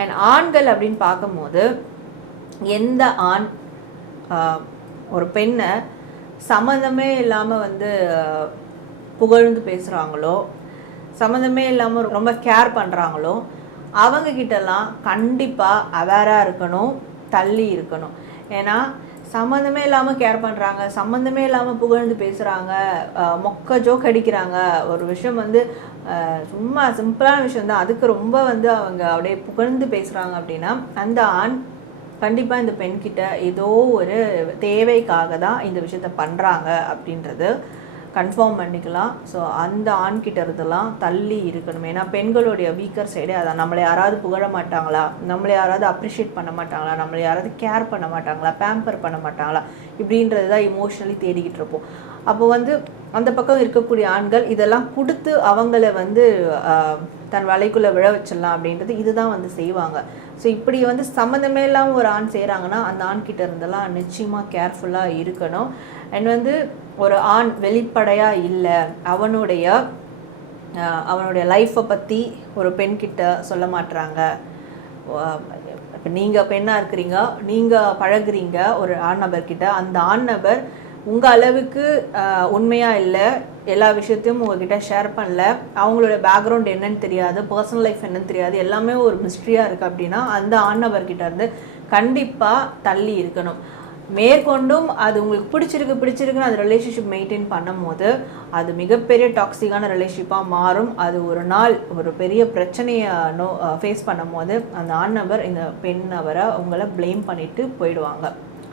And ஆண்கள் அப்படின்னு பார்க்கும்போது எந்த ஆண் ஒரு பெண்ணை சம்மந்தமே இல்லாமல் வந்து புகழ்ந்து பேசுகிறாங்களோ, சம்மந்தமே இல்லாமல் ரொம்ப கேர் பண்ணுறாங்களோ, அவங்கக்கிட்டலாம் கண்டிப்பாக அவேராக இருக்கணும், தள்ளி இருக்கணும். ஏன்னா சம்மந்தமே இல்லாமல் கேர் பண்ணுறாங்க, சம்மந்தமே இல்லாமல் புகழ்ந்து பேசுகிறாங்க, மொக்க ஜோக் அடிக்கிறாங்க. ஒரு விஷயம் வந்து சும்மா சிம்பிளான விஷயம் தான், அதுக்கு ரொம்ப வந்து அவங்க அப்படியே புகழ்ந்து பேசுகிறாங்க அப்படின்னா அந்த ஆண் கண்டிப்பாக இந்த பெண்கிட்ட ஏதோ ஒரு தேவைக்காக தான் இந்த விஷயத்த பண்ணுறாங்க அப்படின்றது கன்ஃபார்ம் பண்ணிக்கலாம். ஸோ அந்த ஆண்கிட்ட இருந்தெல்லாம் தள்ளி இருக்கணும். ஏன்னா பெண்களுடைய வீக்கர் சைடே அதான். நம்மளை யாராவது புகழ மாட்டாங்களா, நம்மளை யாராவது அப்ரிஷியேட் பண்ண மாட்டாங்களா, நம்மளை யாராவது கேர் பண்ண மாட்டாங்களா, பேம்பர் பண்ண மாட்டாங்களா, இப்படின்றது தான் இமோஷ்னலி தேடிக்கிட்டு இருப்போம். அப்போ வந்து அந்த பக்கம் இருக்கக்கூடிய ஆண்கள் இதெல்லாம் கொடுத்து அவங்கள வந்து தன் வலைக்குள்ளே விழ வச்சிடலாம் அப்படின்றது இதுதான் வந்து செய்வாங்க. ஸோ இப்படி வந்து சம்மந்தமே இல்லாமல் ஒரு ஆண் செய்கிறாங்கன்னா அந்த ஆண்கிட்ட இருந்தெல்லாம் நிச்சயமாக கேர்ஃபுல்லாக இருக்கணும். அண்ட் வந்து ஒரு ஆண் வெளிப்படையாக இல்லை, அவனுடைய லைஃப்பை பற்றி ஒரு பெண்கிட்ட சொல்ல மாட்டுறாங்க. இப்போ நீங்கள் பெண்ணாக இருக்கிறீங்க, நீங்கள் பழகுறீங்க ஒரு ஆண் நபர்கிட்ட, அந்த ஆண் நபர் உங்கள் அளவுக்கு உண்மையாக இல்லை, எல்லா விஷயத்தையும் உங்ககிட்ட ஷேர் பண்ணல, அவங்களோட பேக்ரவுண்ட் என்னன்னு தெரியாது, பர்சனல் லைஃப் என்னன்னு தெரியாது, எல்லாமே ஒரு மிஸ்ட்ரியாக இருக்குது அப்படின்னா அந்த ஆண் நபர்கிட்ட இருந்து கண்டிப்பாக தள்ளி இருக்கணும். மேற்கொண்டும் அது உங்களுக்கு பிடிச்சிருக்குன்னு அந்த ரிலேஷன்ஷிப் மெயின்டைன் பண்ணும் போது அது மிகப்பெரிய டாக்ஸிக்கான ரிலேஷன்ஷிப்பாக மாறும். அது ஒரு நாள் ஒரு பெரிய பிரச்சனையை ஃபேஸ் பண்ணும் போது அந்த ஆண் நபர் இந்த பெண் நபரை உங்களை ப்ளேம் பண்ணிட்டு போயிடுவாங்க.